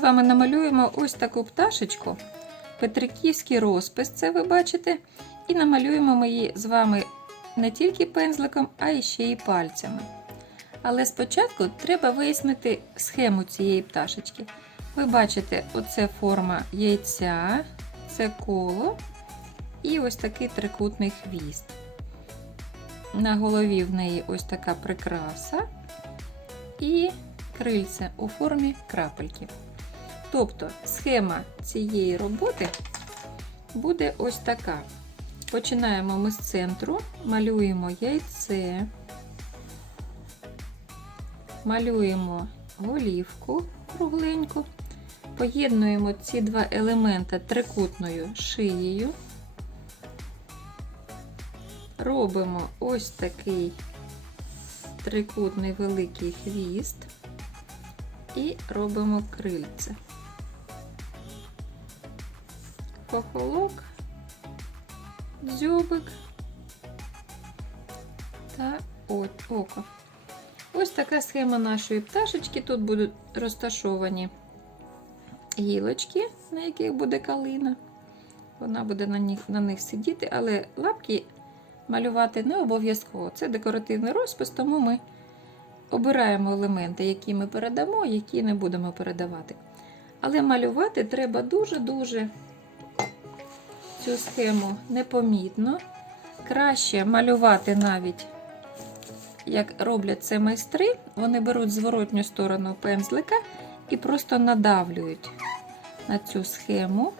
вами намалюємо ось таку пташечку, Петриківський розпис, це ви бачите. І намалюємо ми її з вами не тільки пензликом, а й ще й пальцями. Але спочатку треба вияснити схему цієї пташечки. Ви бачите, оце форма яйця, це коло і ось такий трикутний хвіст. На голові в неї ось така прикраса і крильце у формі крапельки. Тобто схема цієї роботи буде ось така. Починаємо ми з центру, малюємо яйце, малюємо голівку кругленьку, поєднуємо ці два елемента трикутною шиєю, робимо ось такий трикутний великий хвіст і робимо крильце. Хохолок, дзьобик та око. Ось така схема нашої пташечки. Тут будуть розташовані гілочки, на яких буде калина. Вона буде на них, на них сидіти, але лапки малювати не обов'язково. Це декоративний розпис, тому ми обираємо елементи, які ми передамо, які не будемо передавати. Але малювати треба дуже-дуже цю схему непомітно. Краще малювати навіть, як роблять це майстри, вони беруть зворотню сторону пензлика і просто надавлюють на цю схему.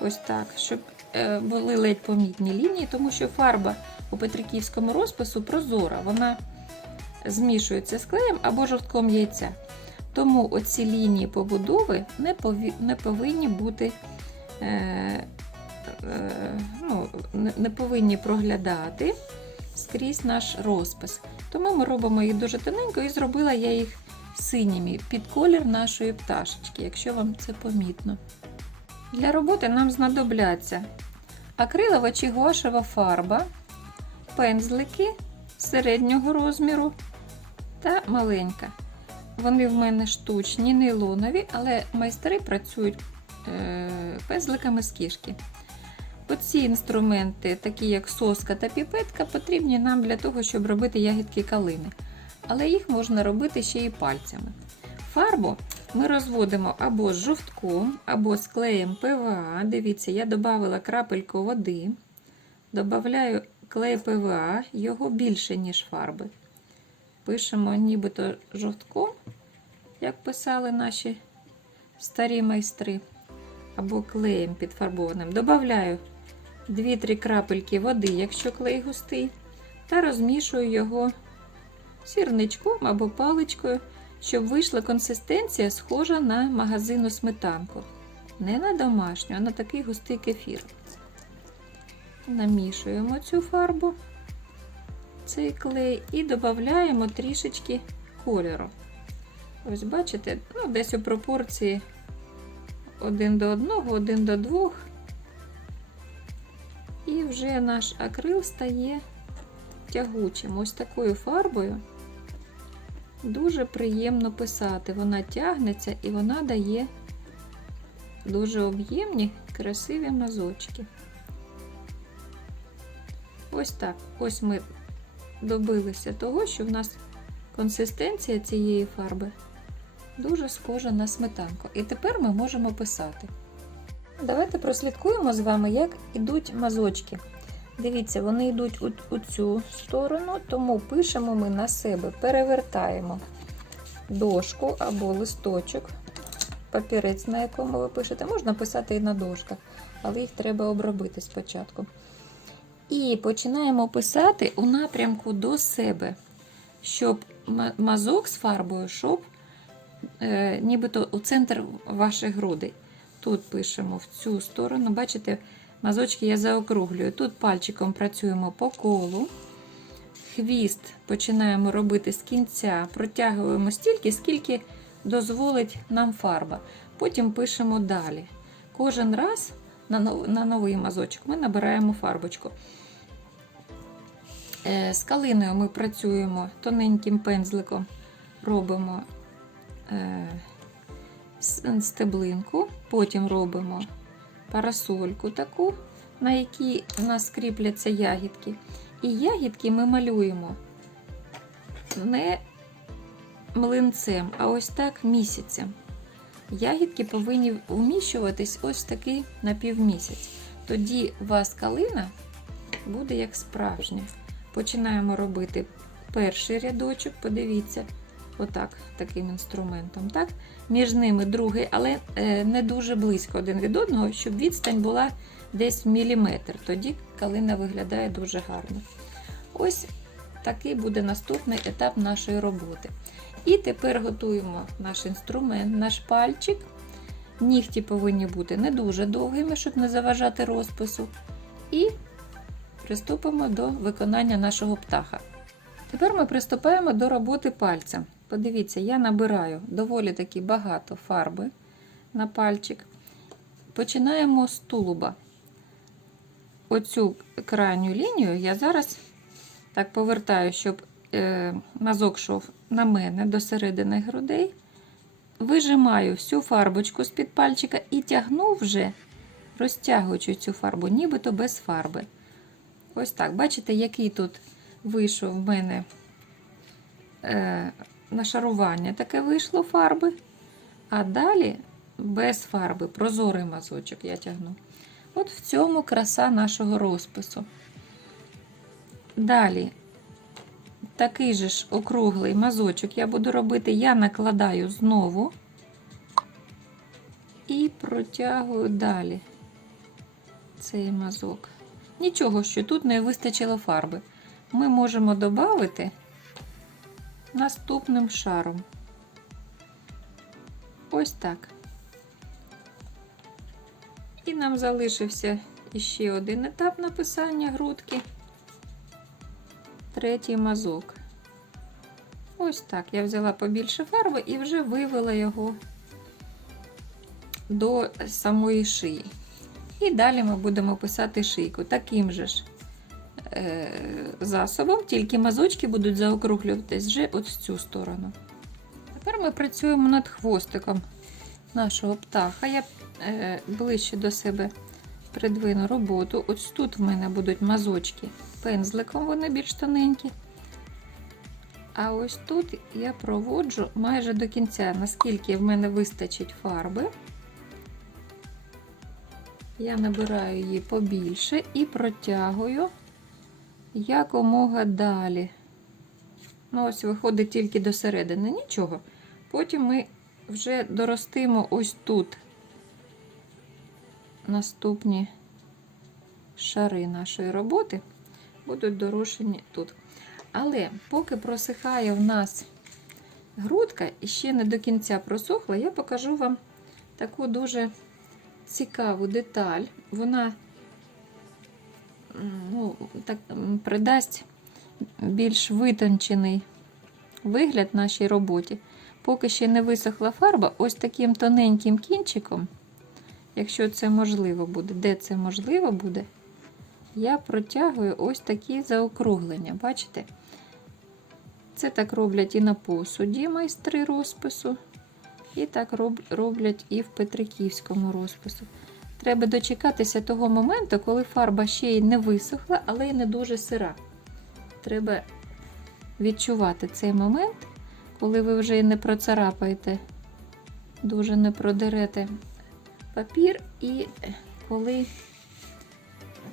Ось так, щоб е, були ледь помітні лінії, тому що фарба у петриківському розпису прозора, вона змішується з клеєм або жовтком яйця. Тому оці лінії побудови не, повинні бути. Е... ну, не- не повинні проглядати скрізь наш розпис. Тому ми робимо їх дуже тоненько і зробила я їх синіми під колір нашої пташечки, якщо вам це помітно. Для роботи нам знадобляться акрилова чи гуашева фарба, пензлики середнього розміру та маленька. Вони в мене штучні, нейлонові, але майстри працюють е, пензликами з кішки. Оці інструменти, такі як соска та піпетка, потрібні нам для того, щоб робити ягідки калини. Але їх можна робити ще і пальцями. Фарбу ми розводимо або з жовтком, або з клеєм ПВА. Дивіться, я додала крапельку води, додаю клей ПВА, його більше, ніж фарби. Пишемо нібито жовтком, як писали наші старі майстри, або клеєм підфарбованим. Добавляю 2-3 крапельки води, якщо клей густий, та розмішую його сірничком або паличкою, щоб вийшла консистенція схожа на магазинну сметанку. Не на домашню, а на такий густий кефір. Намішуємо цю фарбу, цей клей, і додаємо трішечки кольору. Ось бачите, ну, десь у пропорції 1 до 1, 1 до 2. І вже наш акрил стає тягучим. Ось такою фарбою дуже приємно писати. Вона тягнеться і вона дає дуже об'ємні, красиві мазочки. Ось так. Ось ми добилися того, що в нас консистенція цієї фарби дуже схожа на сметанку. І тепер ми можемо писати. Давайте прослідкуємо з вами, як йдуть мазочки. Дивіться, вони йдуть у, у цю сторону, тому пишемо ми на себе, перевертаємо дошку або листочок, папірець, на якому ви пишете. Можна писати і на дошках, але їх треба обробити спочатку. І починаємо писати у напрямку до себе, щоб мазок з фарбою, щоб е, нібито у центр ваших грудей. Тут пишемо в цю сторону. Бачите, мазочки я заокруглюю. Тут пальчиком працюємо по колу. Хвіст починаємо робити з кінця, протягуємо стільки, скільки дозволить нам фарба. Потім пишемо далі. Кожен раз на новий мазочок ми набираємо фарбочку. Е, З калиною ми працюємо тоненьким пензликом, робимо е, стеблинку, потім робимо парасольку таку, на якій у нас кріпляться ягідки. І ягідки ми малюємо не млинцем, а ось так місяцем. Ягідки повинні вміщуватись ось такий напівмісяць. Тоді у вас калина буде як справжня. Починаємо робити перший рядочок, подивіться, отак, таким інструментом. Так? Між ними другий, але е, не дуже близько один від одного, щоб відстань була десь в міліметр. Тоді калина виглядає дуже гарно. Ось такий буде наступний етап нашої роботи. І тепер готуємо наш інструмент, наш пальчик. Нігті повинні бути не дуже довгими, щоб не заважати розпису. І приступимо до виконання нашого птаха. Тепер ми приступаємо до роботи пальцем. Подивіться, я набираю доволі таки багато фарби на пальчик. Починаємо з тулуба. Оцю крайню лінію я зараз так повертаю, щоб е, мазок йшов на мене до середини грудей. Вижимаю всю фарбочку з-під пальчика і тягну вже, розтягуючи цю фарбу, нібито без фарби. Ось так. Бачите, який тут вийшов в мене е, нашарування таке вийшло фарби. А далі без фарби, прозорий мазочок я тягну. От в цьому краса нашого розпису. Далі такий же ж округлий мазочок я буду робити, я накладаю знову і протягую далі цей мазок. Нічого, що тут не вистачило фарби. Ми можемо додати наступним шаром. Ось так. І нам залишився ще один етап написання грудки третій мазок. Ось так. Я взяла побільше фарби і вже вивела його до самої шиї. І далі ми будемо писати шийку таким же ж засобом, тільки мазочки будуть заокруглюватись вже от в цю сторону. Тепер ми працюємо над хвостиком нашого птаха. Я е, ближче до себе придвину роботу. Ось тут в мене будуть мазочки пензликом, вони більш тоненькі. А ось тут я проводжу майже до кінця, наскільки в мене вистачить фарби. Я набираю її побільше і протягую якомога далі. Ну, ось виходить тільки до середини, нічого. Потім ми вже доростимо ось тут наступні шари нашої роботи будуть дорощені тут. Але поки просихає в нас грудка і ще не до кінця просохла, я покажу вам таку дуже цікаву деталь. Вона ну, так, придасть більш витончений вигляд нашій роботі. Поки ще не висохла фарба, ось таким тоненьким кінчиком, якщо це можливо буде, де це можливо буде, я протягую ось такі заокруглення. Бачите? Це так роблять і на посуді майстри розпису, і так роблять і в Петриківському розпису. Треба дочекатися того моменту, коли фарба ще й не висохла, але й не дуже сира. Треба відчувати цей момент, коли ви вже й не процарапаєте, дуже не продерете папір, і коли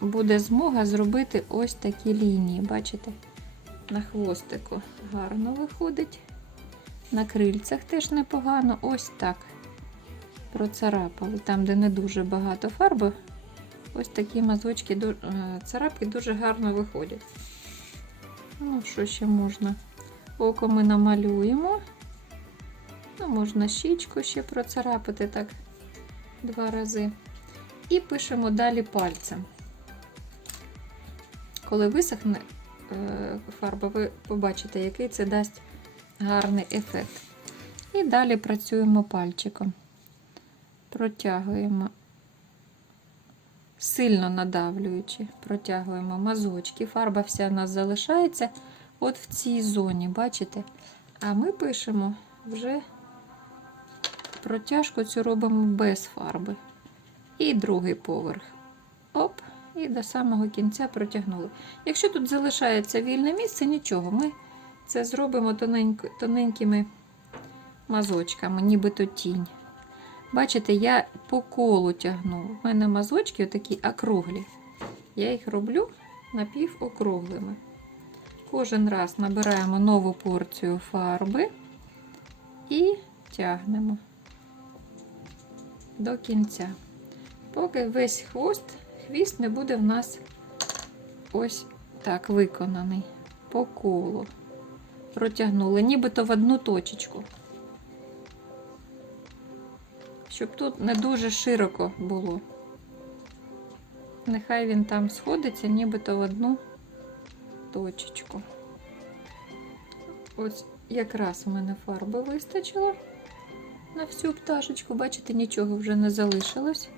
буде змога зробити ось такі лінії. Бачите? На хвостику гарно виходить. На крильцях теж непогано. Ось так. Процарапали. Там, де не дуже багато фарби, ось такі мазочки, е, царапки дуже гарно виходять. Ну, що ще можна? Око ми намалюємо. Ну, можна щічку ще процарапати так два рази. І пишемо далі пальцем. Коли висохне е, фарба, ви побачите, який це дасть гарний ефект. І далі працюємо пальчиком. Протягуємо, сильно надавлюючи, протягуємо мазочки. Фарба вся у нас залишається от в цій зоні, бачите? А ми пишемо вже протяжку цю робимо без фарби. І другий поверх. Оп, і до самого кінця протягнули. Якщо тут залишається вільне місце, нічого. Ми це зробимо тоненькими мазочками, нібито тінь. Бачите, я по колу тягну. У мене мазочки такі округлі. Я їх роблю напівокруглими. Кожен раз набираємо нову порцію фарби і тягнемо до кінця. Поки весь хвост, хвіст не буде в нас ось так виконаний по колу. Протягнули, нібито в одну точечку. Щоб тут не дуже широко було. Нехай він там сходиться, нібито в одну точечку. Ось якраз в мене фарби вистачило на всю пташечку. Бачите, нічого вже не залишилось.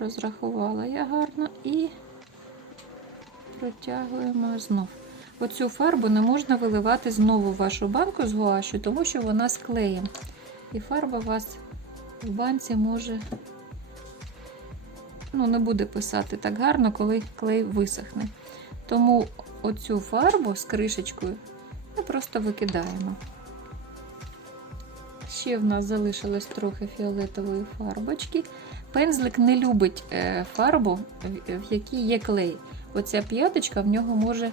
Розрахувала я гарно і протягуємо знов. Оцю фарбу не можна виливати знову в вашу банку з гуашю, тому що вона з клеєм. І фарба у вас в банці може ну, не буде писати так гарно, коли клей висохне. Тому оцю фарбу з кришечкою ми просто викидаємо. Ще в нас залишилось трохи фіолетової фарбочки. Пензлик не любить е, фарбу, в якій є клей. Оця п'яточка в нього може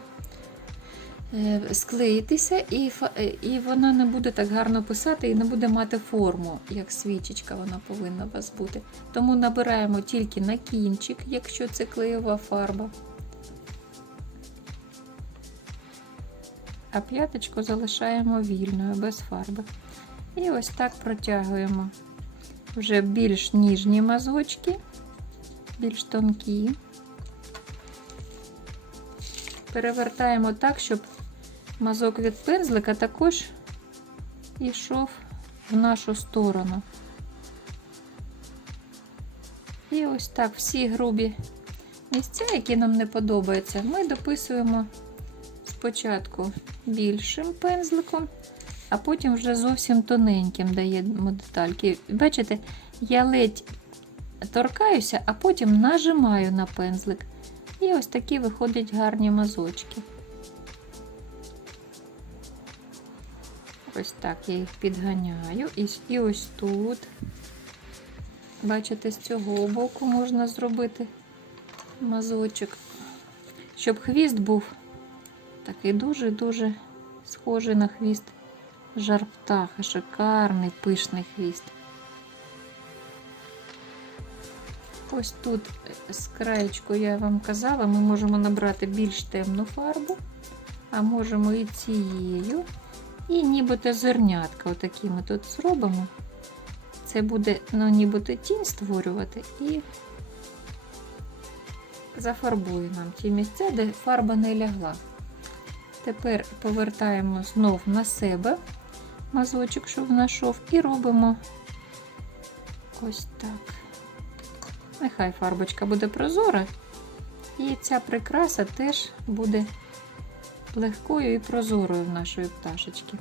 склеїтися, і, е, і вона не буде так гарно писати і не буде мати форму, як свічечка вона повинна у вас бути. Тому набираємо тільки на кінчик, якщо це клеєва фарба. А п'яточку залишаємо вільною, без фарби. І ось так протягуємо вже більш ніжні мазочки, більш тонкі. Перевертаємо так, щоб мазок від пензлика також йшов в нашу сторону. І ось так всі грубі місця, які нам не подобаються, ми дописуємо спочатку більшим пензликом, а потім вже зовсім тоненьким даємо детальки. Бачите, я ледь торкаюся, а потім нажимаю на пензлик. І ось такі виходять гарні мазочки. Ось так я їх підганяю. І, і ось тут. Бачите, з цього боку можна зробити мазочок, щоб хвіст був такий дуже-дуже схожий на хвіст жарптаха. Шикарний пишний хвіст. Ось тут з краєчку я вам казала, ми можемо набрати більш темну фарбу, а можемо і цією. І нібито зернятка, отакі ми тут зробимо. Це буде ну, нібито тінь створювати і зафарбує нам ті місця, де фарба не лягла. Тепер повертаємо знов на себе мазочок, щоб знайшов, і робимо ось так. Нехай фарбочка буде прозора, і ця прикраса теж буде легкою і прозорою в нашої пташечки.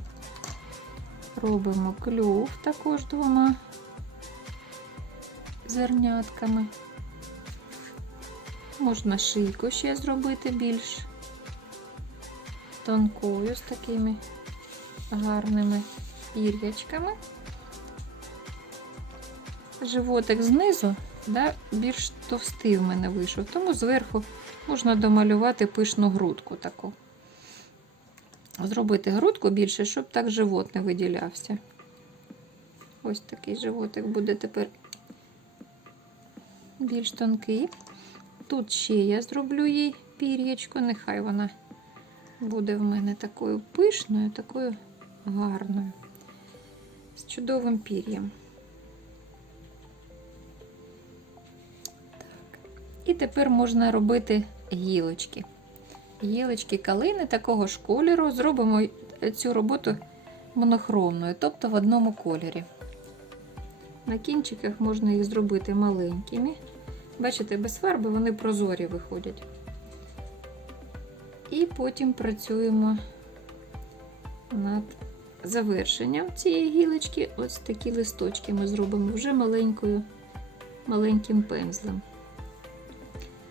Робимо клюв також двома зернятками. Можна шийку ще зробити більш тонкою з такими гарними пір'ячками. Животик знизу да, більш товстий в мене вийшов, тому зверху можна домалювати пишну грудку таку. Зробити грудку більше, щоб так живот не виділявся. Ось такий животик буде тепер більш тонкий. Тут ще я зроблю їй пір'ячко, нехай вона буде в мене такою пишною, такою гарною, з чудовим пір'ям. І тепер можна робити гілочки. Гілочки калини такого ж кольору. Зробимо цю роботу монохромною, тобто в одному кольорі. На кінчиках можна їх зробити маленькими. Бачите, без фарби вони прозорі виходять. І потім працюємо над завершення цієї гілочки ось такі листочки ми зробимо вже маленькою, маленьким пензлем.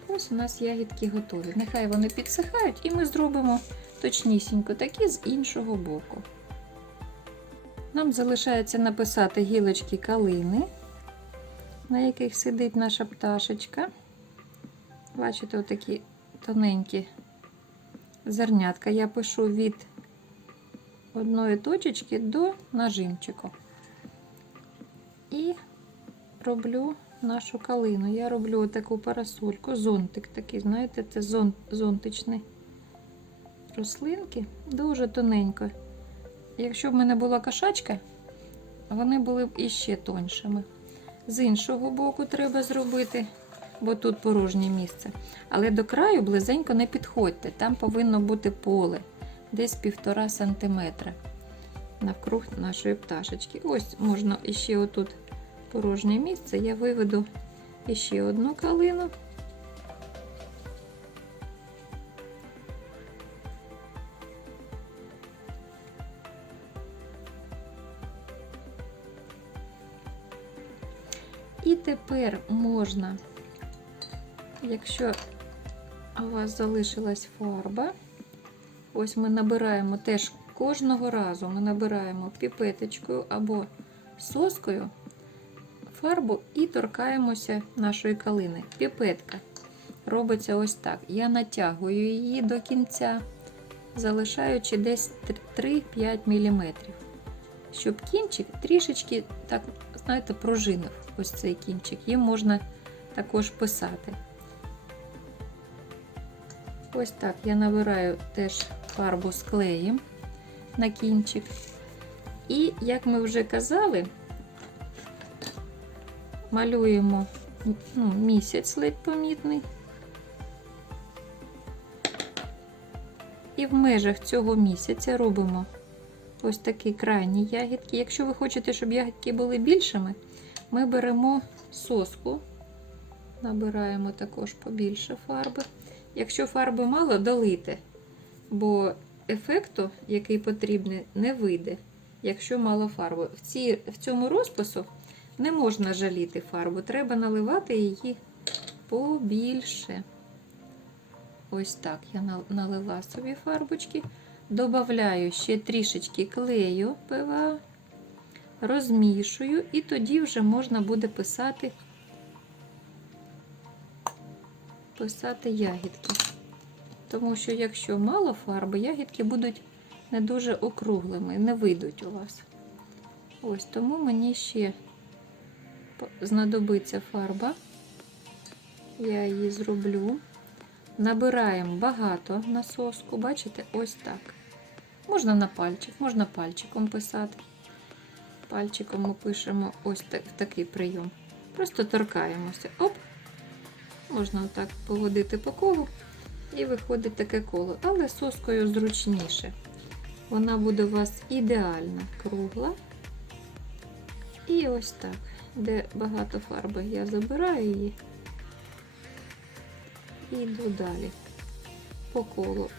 Ось у нас ягідки готові. Нехай вони підсихають, і ми зробимо точнісінько такі з іншого боку. Нам залишається написати гілочки калини, на яких сидить наша пташечка. Бачите, отакі тоненькі зернятка. Я пишу від одної точечки до нажимчику. І роблю нашу калину. Я роблю таку парасольку, зонтик такий, знаєте, це зон, зонтичні рослинки, дуже тоненько. Якщо б в мене була кошачка, вони були б іще тоншими. З іншого боку треба зробити, бо тут порожнє місце. Але до краю близенько не підходьте, там повинно бути поле десь півтора сантиметра навкруг нашої пташечки. Ось можна іще отут порожнє місце. Я виведу іще одну калину. І тепер можна, якщо у вас залишилась фарба, ось ми набираємо теж кожного разу ми набираємо піпеточкою або соскою фарбу і торкаємося нашої калини. Піпетка робиться ось так. Я натягую її до кінця, залишаючи десь 3-5 мм, щоб кінчик трішечки, так, знаєте, пружинив ось цей кінчик. Їм можна також писати. Ось так я набираю теж фарбу з клеєм на кінчик. І, як ми вже казали, малюємо ну, місяць ледь помітний. І в межах цього місяця робимо ось такі крайні ягідки. Якщо ви хочете, щоб ягідки були більшими, ми беремо соску, набираємо також побільше фарби. Якщо фарби мало, долийте, бо ефекту, який потрібний, не вийде, якщо мало фарби. В, ці, в цьому розпису не можна жаліти фарбу, треба наливати її побільше. Ось так я налила собі фарбочки, додаю ще трішечки клею ПВА, розмішую, і тоді вже можна буде писати, писати ягідки. Тому що, якщо мало фарби, ягідки будуть не дуже округлими, не вийдуть у вас. Ось тому мені ще знадобиться фарба. Я її зроблю. Набираємо багато на соску, бачите, ось так. Можна на пальчик, можна пальчиком писати. Пальчиком ми пишемо ось так, такий прийом. Просто торкаємося. Оп! Можна отак поводити по колу. І виходить таке коло, але соскою зручніше. Вона буде у вас ідеально кругла. І ось так, де багато фарби, я забираю її і йду далі по колу.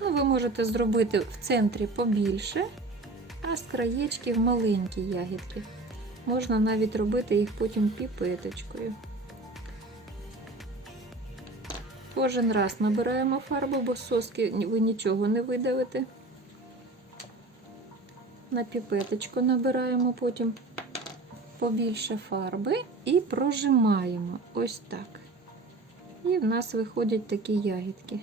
Ну, ви можете зробити в центрі побільше, а з краєчків маленькі ягідки. Можна навіть робити їх потім піпеточкою. Кожен раз набираємо фарбу, бо соски ви нічого не видавите. На піпеточку набираємо потім побільше фарби і прожимаємо ось так. І в нас виходять такі ягідки.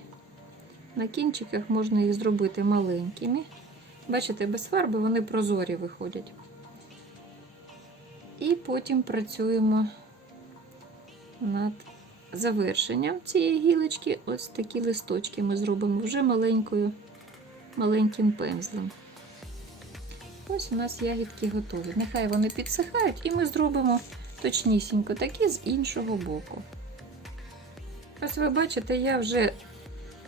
На кінчиках можна їх зробити маленькими. Бачите, без фарби вони прозорі виходять. І потім працюємо над завершенням цієї гілочки ось такі листочки ми зробимо вже маленькою, маленьким пензлем. Ось у нас ягідки готові. Нехай вони підсихають, і ми зробимо точнісінько такі з іншого боку. Ось ви бачите, я вже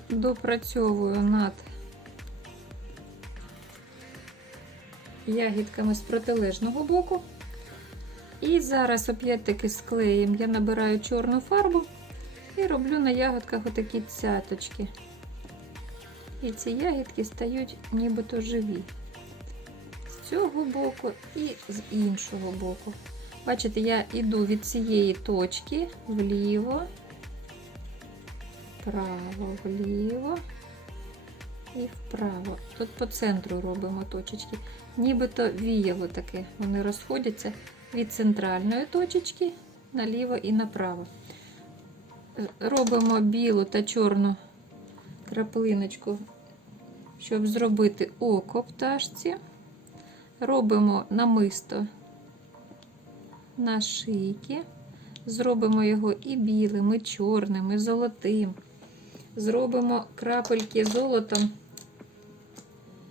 допрацьовую над ягідками з протилежного боку. І зараз, опять-таки, з клеєм я набираю чорну фарбу і роблю на ягодках отакі цяточки. І ці ягідки стають нібито живі. Цього боку і з іншого боку. Бачите, я йду від цієї точки вліво, вправо, вліво і вправо. Тут по центру робимо точечки. Нібито віяло таке. Вони розходяться від центральної точечки наліво і направо. Робимо білу та чорну краплиночку, щоб зробити око пташці. Робимо намисто на шийки. Зробимо його і білим, і чорним, і золотим. Зробимо крапельки золотом.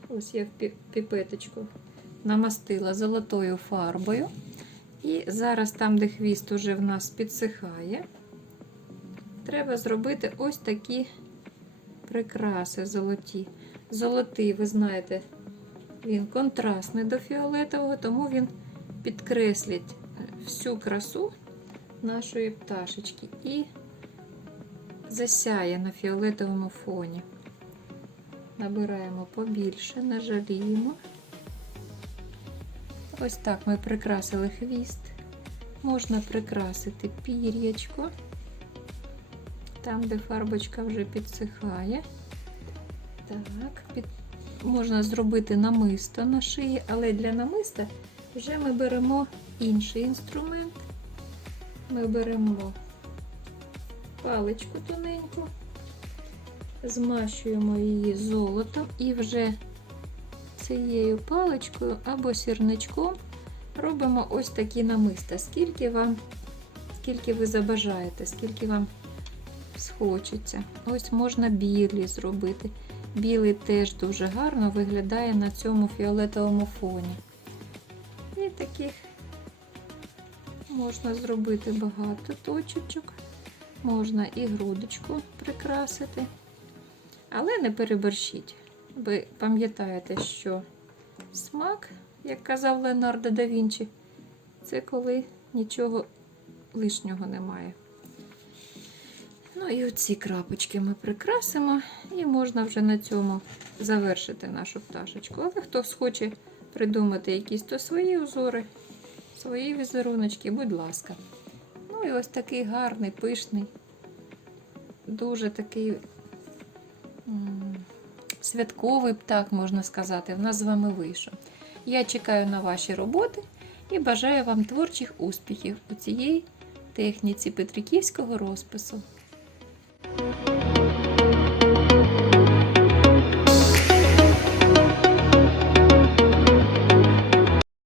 Ось я в піпеточку намастила золотою фарбою. І зараз там, де хвіст уже в нас підсихає, треба зробити ось такі прикраси золоті. Золотий, ви знаєте, він контрастний до фіолетового, тому він підкреслить всю красу нашої пташечки і засяє на фіолетовому фоні. Набираємо побільше, не жаліємо. Ось так ми прикрасили хвіст. Можна прикрасити пір'ячко, там, де фарбочка вже підсихає. Так, під... можна зробити намисто на шиї, але для намиста вже ми беремо інший інструмент. Ми беремо паличку тоненьку, змащуємо її золотом і вже цією паличкою або сірничком робимо ось такі намиста. Скільки вам, скільки ви забажаєте, скільки вам схочеться. Ось можна білі зробити. Білий теж дуже гарно виглядає на цьому фіолетовому фоні. І таких можна зробити багато точечок. Можна і грудочку прикрасити. Але не переборщіть. Ви пам'ятаєте, що смак, як казав Леонардо да Вінчі, це коли нічого лишнього немає. Ну і оці крапочки ми прикрасимо, і можна вже на цьому завершити нашу пташечку. Але хто схоче придумати якісь то свої узори, свої візеруночки, будь ласка. Ну і ось такий гарний, пишний, дуже такий святковий птах, можна сказати, в нас з вами вийшов. Я чекаю на ваші роботи і бажаю вам творчих успіхів у цій техніці петриківського розпису.